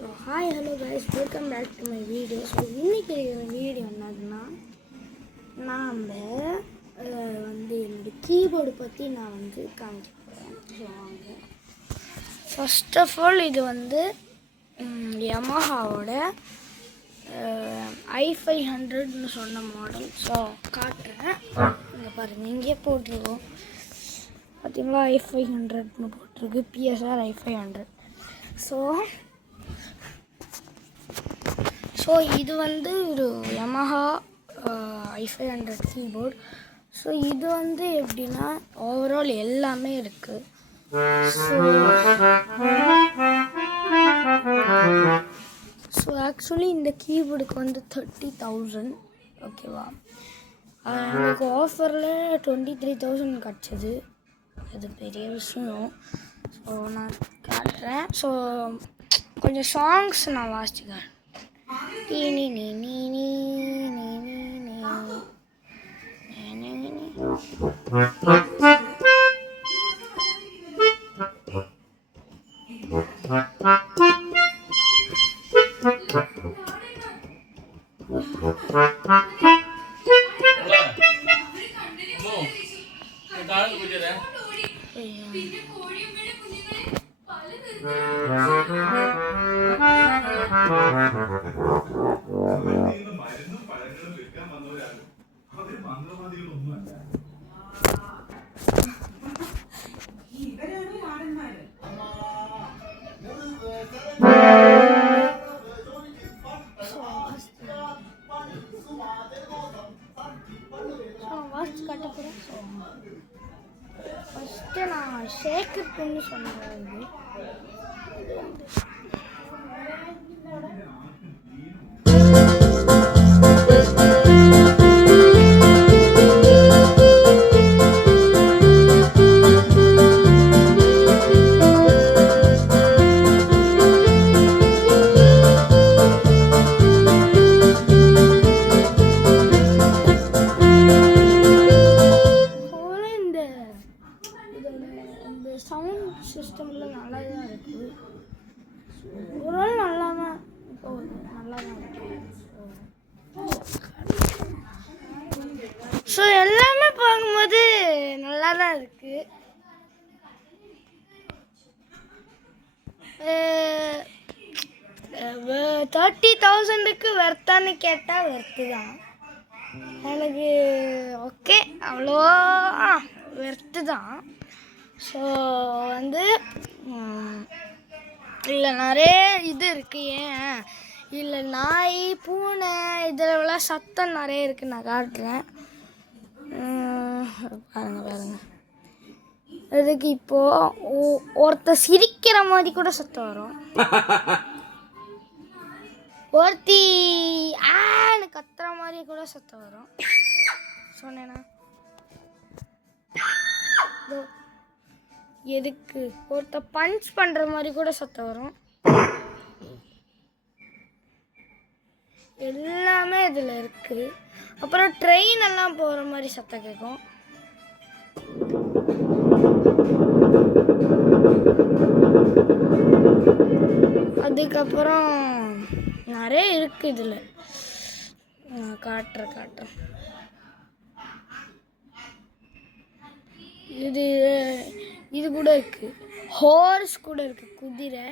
So hi hello guys, welcome back to my video. So இன்றைக்கி video என்னதுன்னா, நாம் என்னோடய கீபோர்டு பற்றி நான் காமிக்க போகிறேன். ஸோ வாங்க. ஃபர்ஸ்ட் ஆஃப் ஆல் இது யமஹாவோட i500ன்னு சொன்ன மாடல். ஸோ காட்டுறேன், இங்கே பாருங்கள், இங்கேயே போட்டிருக்கோம் பார்த்தீங்களா, i500ன்னு போட்டிருக்கு, PSR i500. ஸோ இது ஒரு யமஹா i500 கீபோர்ட். ஸோ இது எப்படின்னா, ஓவரால் எல்லாமே இருக்குது. ஸோ ஆக்சுவலி இந்த கீபோர்டுக்கு 30,000, ஓகேவா. எனக்கு ஆஃபரில் 23,000 கிடச்சிது. அது பெரிய விஷயம். ஸோ நான் காட்டுறேன். ஸோ கொஞ்சம் சாங்ஸ் நான் வாசிச்சுக்கிறேன். நீ நீ நீ நீ நீ நீ நீ ஃபஸ்ட்டு நான் ஷேக்கர்னு சொன்னது. சவுண்ட் சிஸ்டமில் நல்லா தான் இருக்குது. ஓரளவு நல்லா தான் இருக்குது. ஸோ எல்லாமே பார்க்கும்போது நல்லா தான் இருக்குது. 30,000க்கு வெர்த்தான்னு கேட்டால் வெர்த்து தான். எனக்கு ஓகே, அவ்வளோ வெர்த்து தான். ஸோ இல்லை, நிறைய இது இருக்குது. ஏன் இல்லை, நாய் பூனை இதில் சத்தம் நிறைய இருக்குது. நான் காட்டுறேன், பாருங்கள். அதுக்கு இப்போது ஒருத்தர் சிரிக்கிற மாதிரி கூட சத்தம் வரும். ஒருத்தி ஆன்னு கத்துற மாதிரி கூட சத்தம் வரும். சொன்னேன்னா எதுக்கு ஒருத்தர் பஞ்ச் பண்ணுற மாதிரி கூட சத்தம் வரும். எல்லாமே இதில் இருக்குது. அப்புறம் ட்ரெயின் எல்லாம் போகிற மாதிரி சத்தம் கேட்கும். அதுக்கப்புறம் நிறைய இருக்குது இதில். காட்டுறேன். இது கூட இருக்குது. ஹார்ஸ் கூட இருக்குது, குதிரை.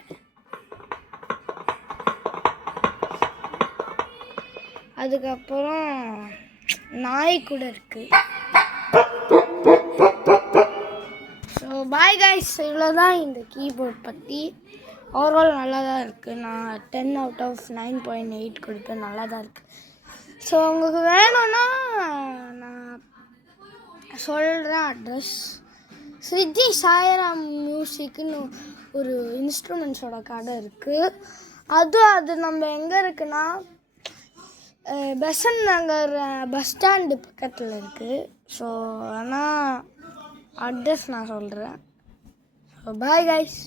அதுக்கப்புறம் நாய் கூட இருக்குது. ஸோ பாய் கைஸ், இவ்வளோதான் இந்த கீபோர்ட் பற்றி. ஓவரால் நல்லா தான் இருக்குது. நான் 10 out of 9.8 கொடுப்பேன். நல்லா தான் இருக்குது. ஸோ உங்களுக்கு வேணும்னா நான் சொல்கிறேன் அட்ரஸ். ஸ்விஜி சாய்ராம் மியூசிக்னு ஒரு இன்ஸ்ட்ருமெண்ட்ஸோட கடை இருக்குது. அது நம்ம எங்கே இருக்குன்னா, பெசன் நகர் பஸ் ஸ்டாண்டு பக்கத்தில் இருக்குது. ஸோ ஆனால் அட்ரஸ் நான் சொல்கிறேன். So bye guys.